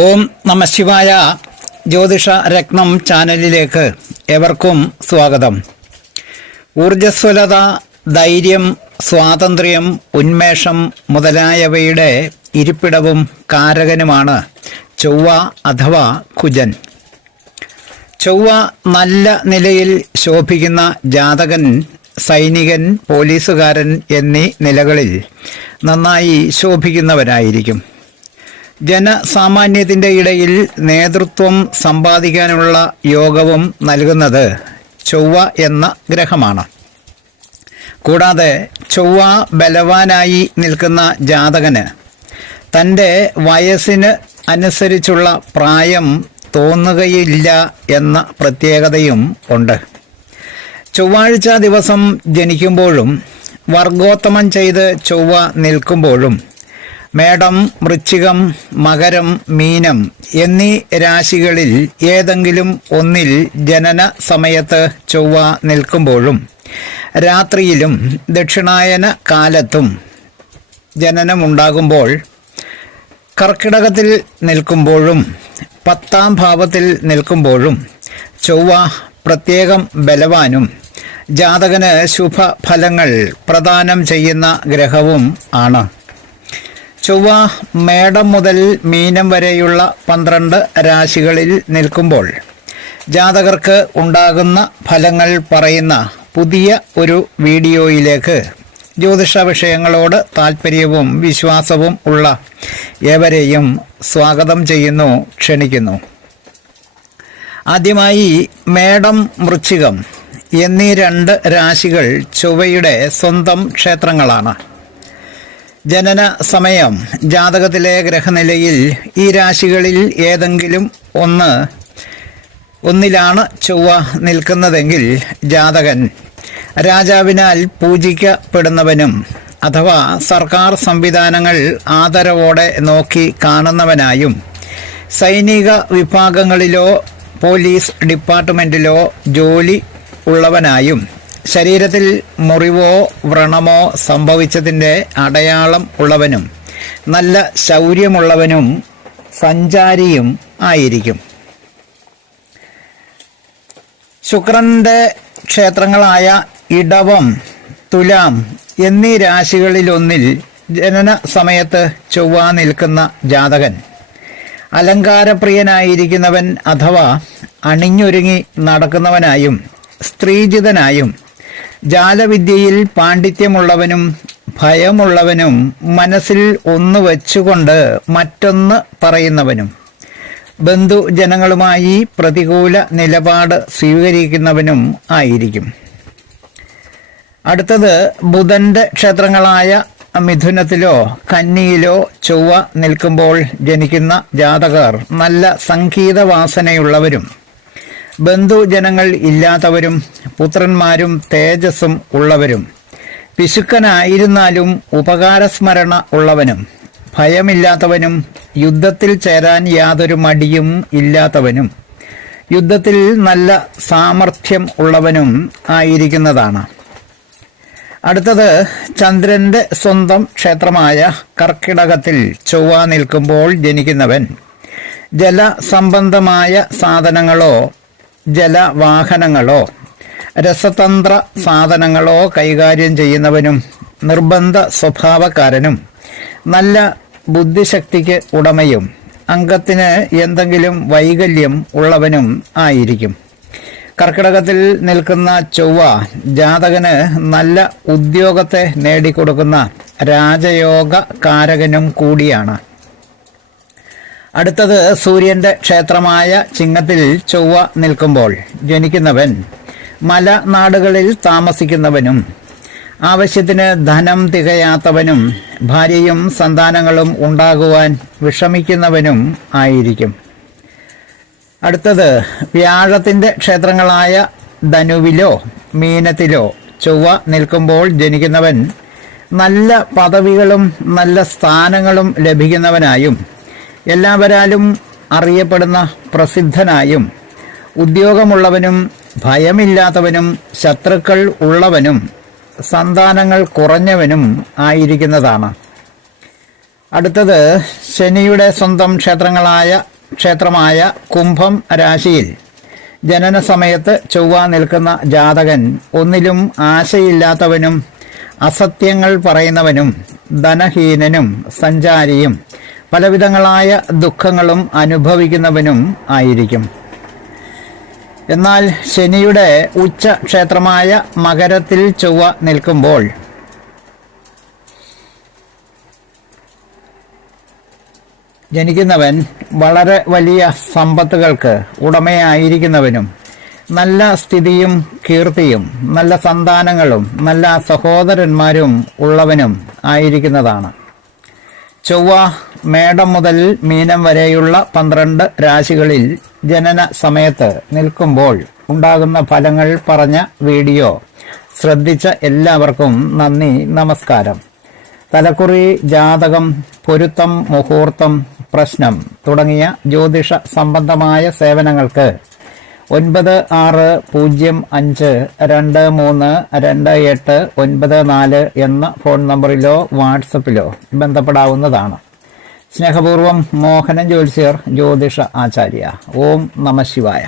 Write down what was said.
ഓം നമ ശിവായ. ജ്യോതിഷ രത്നം ചാനലിലേക്ക് ഏവർക്കും സ്വാഗതം. ഊർജ്ജസ്വലത, ധൈര്യം, സ്വാതന്ത്ര്യം, ഉന്മേഷം മുതലായവയുടെ ഇരിപ്പിടവും കാരകനുമാണ് ചൊവ്വ അഥവാ കുജൻ. ചൊവ്വ നല്ല നിലയിൽ ശോഭിക്കുന്ന ജാതകൻ സൈനികൻ, പോലീസുകാരൻ എന്നീ നിലകളിൽ നന്നായി ശോഭിക്കുന്നവരായിരിക്കും. ജനസാമാന്യത്തിൻ്റെ ഇടയിൽ നേതൃത്വം സമ്പാദിക്കാനുള്ള യോഗവും നൽകുന്നത് ചൊവ്വ എന്ന ഗ്രഹമാണ്. കൂടാതെ ചൊവ്വ ബലവാനായി നിൽക്കുന്ന ജാതകന് തൻ്റെ വയസ്സിന് അനുസരിച്ചുള്ള പ്രായം തോന്നുകയില്ല എന്ന പ്രത്യേകതയും ഉണ്ട്. ചൊവ്വാഴ്ച ദിവസം ജനിക്കുമ്പോഴും വർഗോത്തമം ചെയ്ത് ചൊവ്വ നിൽക്കുമ്പോഴും മേടം, വൃശ്ചികം, മകരം, മീനം എന്നീ രാശികളിൽ ഏതെങ്കിലും ഒന്നിൽ ജനന സമയത്ത് ചൊവ്വ നിൽക്കുമ്പോഴും രാത്രിയിലും ദക്ഷിണായന കാലത്തും ജനനമുണ്ടാകുമ്പോൾ കർക്കിടകത്തിൽ നിൽക്കുമ്പോഴും 10ാം ഭാവത്തിൽ നിൽക്കുമ്പോഴും ചൊവ്വ പ്രത്യേകം ബലവാനും ജാതകന് ശുഭഫലങ്ങൾ പ്രദാനം ചെയ്യുന്ന ഗ്രഹവും ആണ്. ചൊവ്വ മേടം മുതൽ മീനം വരെയുള്ള 12 രാശികളിൽ നിൽക്കുമ്പോൾ ജാതകർക്ക് ഉണ്ടാകുന്ന ഫലങ്ങൾ പറയുന്ന പുതിയ ഒരു വീഡിയോയിലേക്ക് ജ്യോതിഷ വിഷയങ്ങളോട് താല്പര്യവും വിശ്വാസവും ഉള്ള ഏവരെയും സ്വാഗതം ചെയ്യുന്നു, ക്ഷണിക്കുന്നു. ആദ്യമായി മേടം, വൃശ്ചികം എന്നീ 2 രാശികൾ ചൊവ്വയുടെ സ്വന്തം ക്ഷേത്രങ്ങളാണ്. ജനന സമയം ജാതകത്തിലെ ഗ്രഹനിലയിൽ ഈ രാശികളിൽ ഏതെങ്കിലും ഒന്നിലാണ് ചൊവ്വ നിൽക്കുന്നതെങ്കിൽ ജാതകൻ രാജാവിനാൽ പൂജിക്കപ്പെടുന്നവനും അഥവാ സർക്കാർ സംവിധാനങ്ങൾ ആദരവോടെ നോക്കി കാണുന്നവനായും സൈനിക വിഭാഗങ്ങളിലോ പോലീസ് ഡിപ്പാർട്ട്മെൻറ്റിലോ ജോലി ഉള്ളവനായും ശരീരത്തിൽ മുറിവോ വ്രണമോ സംഭവിച്ചതിൻ്റെ അടയാളം ഉള്ളവനും നല്ല ശൗര്യമുള്ളവനും സഞ്ചാരിയും ആയിരിക്കും. ശുക്രൻ്റെ ക്ഷേത്രങ്ങളായ ഇടവം, തുലാം എന്നീ രാശികളിലൊന്നിൽ ജനന സമയത്ത് ചൊവ്വ നിൽക്കുന്ന ജാതകൻ അലങ്കാരപ്രിയനായിരിക്കുന്നവൻ അഥവാ അണിഞ്ഞൊരുങ്ങി നടക്കുന്നവനായും സ്ത്രീജിതനായും ജാലവിദ്യയിൽ പാണ്ഡിത്യമുള്ളവനും ഭയമുള്ളവനും മനസ്സിൽ ഒന്ന് വച്ചുകൊണ്ട് മറ്റൊന്ന് പറയുന്നവനും ബന്ധുജനങ്ങളുമായി പ്രതികൂല നിലപാട് സ്വീകരിക്കുന്നവനും ആയിരിക്കും. അടുത്തത് ബുധൻ്റെ ക്ഷേത്രങ്ങളായ മിഥുനത്തിലോ കന്നിയിലോ ചൊവ്വ നിൽക്കുമ്പോൾ ജനിക്കുന്ന ജാതകർ നല്ല സംഗീതവാസനയുള്ളവരും ബന്ധുജനങ്ങൾ ഇല്ലാത്തവരും പുത്രന്മാരും തേജസ്സും ഉള്ളവരും പിശുക്കനായിരുന്നാലും ഉപകാരസ്മരണ ഉള്ളവനും ഭയമില്ലാത്തവനും യുദ്ധത്തിൽ ചേരാൻ യാതൊരു മടിയും ഇല്ലാത്തവനും യുദ്ധത്തിൽ നല്ല സാമർഥ്യം ഉള്ളവനും ആയിരിക്കുന്നതാണ്. അടുത്തത് ചന്ദ്രൻ്റെ സ്വന്തം ക്ഷേത്രമായ കർക്കിടകത്തിൽ ചൊവ്വ നിൽക്കുമ്പോൾ ജനിക്കുന്നവൻ ജലസംബന്ധമായ സാധനങ്ങളോ ജലവാഹനങ്ങളോ രസതന്ത്ര സാധനങ്ങളോ കൈകാര്യം ചെയ്യുന്നവനും നിർബന്ധ സ്വഭാവക്കാരനും നല്ല ബുദ്ധിശക്തിക്ക് ഉടമയും അംഗത്തിന് എന്തെങ്കിലും വൈകല്യം ഉള്ളവനും ആയിരിക്കും. കർക്കിടകത്തിൽ നിൽക്കുന്ന ചൊവ്വ ജാതകന് നല്ല ഉദ്യോഗത്തെ നേടിക്കൊടുക്കുന്ന രാജയോഗ കാരകനും കൂടിയാണ്. അടുത്തത് സൂര്യൻ്റെ ക്ഷേത്രമായ ചിങ്ങത്തിൽ ചൊവ്വ നിൽക്കുമ്പോൾ ജനിക്കുന്നവൻ മലനാടുകളിൽ താമസിക്കുന്നവനും ആവശ്യത്തിന് ധനം തികയാത്തവനും ഭാര്യയും സന്താനങ്ങളും ഉണ്ടാകുവാൻ വിഷമിക്കുന്നവനും ആയിരിക്കും. അടുത്തത് വ്യാഴത്തിൻ്റെ ക്ഷേത്രങ്ങളായ ധനുവിലോ മീനത്തിലോ ചൊവ്വ നിൽക്കുമ്പോൾ ജനിക്കുന്നവൻ നല്ല പദവികളും നല്ല സ്ഥാനങ്ങളും ലഭിക്കുന്നവനായും എല്ലാവരാലും അറിയപ്പെടുന്ന പ്രസിദ്ധനായും ഉദ്യോഗമുള്ളവനും ഭയമില്ലാത്തവനും ശത്രുക്കൾ ഉള്ളവനും സന്താനങ്ങൾ കുറഞ്ഞവനും ആയിരിക്കുന്നതാണ്. അടുത്തത് ശനിയുടെ സ്വന്തം ക്ഷേത്രമായ കുംഭം രാശിയിൽ ജനന സമയത്ത് ചൊവ്വ നിൽക്കുന്ന ജാതകൻ ഒന്നിലും ആശയില്ലാത്തവനും അസത്യങ്ങൾ പറയുന്നവനും ധനഹീനനും സഞ്ചാരിയും പലവിധങ്ങളായ ദുഃഖങ്ങളും അനുഭവിക്കുന്നവനും ആയിരിക്കും. എന്നാൽ ശനിയുടെ ഉച്ച ക്ഷേത്രമായ മകരത്തിൽ ചൊവ്വ നിൽക്കുമ്പോൾ ജനിക്കുന്നവൻ വളരെ വലിയ സമ്പത്തുകൾക്ക് ഉടമയായിരിക്കുന്നവനും നല്ല സ്ഥിതിയും കീർത്തിയും നല്ല സന്താനങ്ങളും നല്ല സഹോദരന്മാരും ഉള്ളവനും ആയിരിക്കുന്നതാണ്. ചൊവ്വ മേടം മുതൽ മീനം വരെയുള്ള 12 രാശികളിൽ ജനന സമയത്ത് നിൽക്കുമ്പോൾ ഉണ്ടാകുന്ന ഫലങ്ങൾ പറഞ്ഞ വീഡിയോ ശ്രദ്ധിച്ച എല്ലാവർക്കും നന്ദി, നമസ്കാരം. തലക്കുറി, ജാതകം, പൊരുത്തം, മുഹൂർത്തം, പ്രശ്നം തുടങ്ങിയ ജ്യോതിഷ സംബന്ധമായ സേവനങ്ങൾക്ക് 9625232894 എന്ന ഫോൺ നമ്പറിലോ വാട്സപ്പിലോ ബന്ധപ്പെടാവുന്നതാണ്. സ്നേഹപൂർവം മോഹനൻ ജ്യോത്സ്യർ, ജ്യോതിഷ ആചാര്യ. ഓം നമഃ ശിവായ.